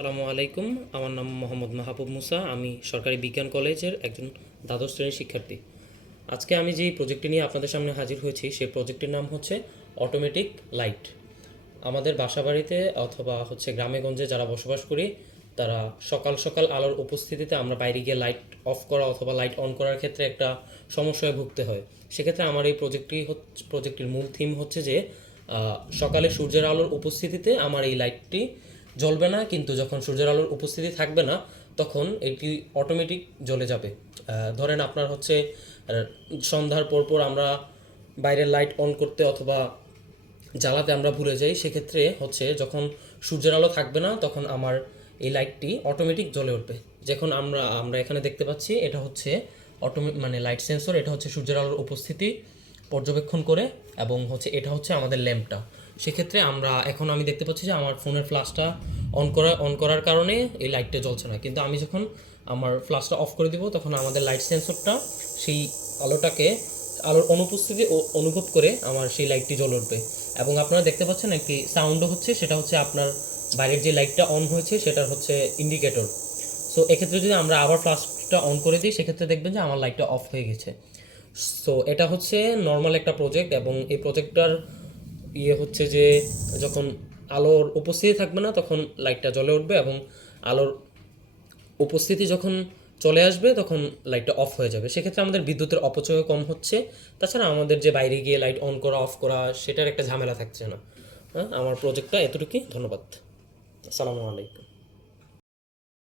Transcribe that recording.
সালামু আলাইকুম। আমার নাম মোহাম্মদ মাহবুব মুসা। আমি সরকারি বিজ্ঞান কলেজের একজন দ্বাদশ শ্রেণীর শিক্ষার্থী। আজকে আমি যেই প্রজেক্টটি নিয়ে আপনাদের সামনে হাজির হয়েছি সেই প্রজেক্টটির নাম হচ্ছে অটোমেটিক লাইট। আমাদের বাসাবাড়িতে অথবা গ্রামেগঞ্জে যারা বসবাস করি তারা সকাল সকাল আলোর উপস্থিতিতে আমরা বাইরে গিয়ে লাইট অফ করা অথবা লাইট অন করার ক্ষেত্রে একটা সমস্যায় ভুগতে হয়। সেক্ষেত্রে আমার এই প্রজেক্টটির মূল থিম হচ্ছে যে সকালে সূর্যের আলোর উপস্থিতিতে আমার এই লাইটটি জ্বলবে না, কিন্তু যখন সূর্যের আলোর উপস্থিতি থাকবে না তখন এটি অটোমেটিক জ্বলে যাবে। ধরেন আপনার সন্ধ্যার পরপর আমরা বাইরের লাইট অন করতে অথবা জ্বালাতে আমরা ভুলে যাই। সেক্ষেত্রে যখন সূর্যের আলো থাকবে না তখন আমার এই লাইটটি অটোমেটিক জ্বলে উঠবে। যখন আমরা আমরা এখানে দেখতে পাচ্ছি এটা হচ্ছে লাইট সেন্সর। এটা হচ্ছে সূর্যের আলোর উপস্থিতি পর্যবেক্ষণ করে, এবং এটা হচ্ছে আমাদের ল্যাম্পটা। সেক্ষেত্রে আমি দেখতে পাচ্ছি যে আমার ফোনের ফ্ল্যাশটা অন করার কারণে এই লাইটটা জ্বলছে না, কিন্তু আমি যখন আমার ফ্ল্যাশটা অফ করে দিব তখন আমাদের লাইট সেন্সরটা সেই আলোর অনুপস্থিতি অনুভব করে আমার সেই লাইটটি জ্বলে উঠবে। এবং আপনারা দেখতে পাচ্ছেন একটি সাউন্ডও হচ্ছে, সেটা হচ্ছে আপনার বাইরের যে লাইটটা অন হয়েছে সেটার ইন্ডিকেটর। সো এক্ষেত্রে যদি আমরা আবার ফ্ল্যাশটা অন করে দিই সেক্ষেত্রে দেখবেন যে আমার লাইটটা অফ হয়ে গেছে। সো এটা হচ্ছে নর্মাল একটা প্রজেক্ট, এবং এই প্রজেক্টটার হচ্ছে যে যখন আলোর উপস্থিতি থাকবে না তখন লাইটটা জ্বলে উঠবে, এবং আলোর উপস্থিতি যখন চলে আসবে তখন লাইটটা অফ হয়ে যাবে। সেক্ষেত্রে আমাদের বিদ্যুতের অপচয় কম হচ্ছে। তাছাড়া আমাদের যে বাইরে গিয়ে লাইট অন করা অফ করা সেটার একটা ঝামেলা থাকছে না। আমার প্রজেক্টটা এতটুকুই। ধন্যবাদ। আসসালামু আলাইকুম।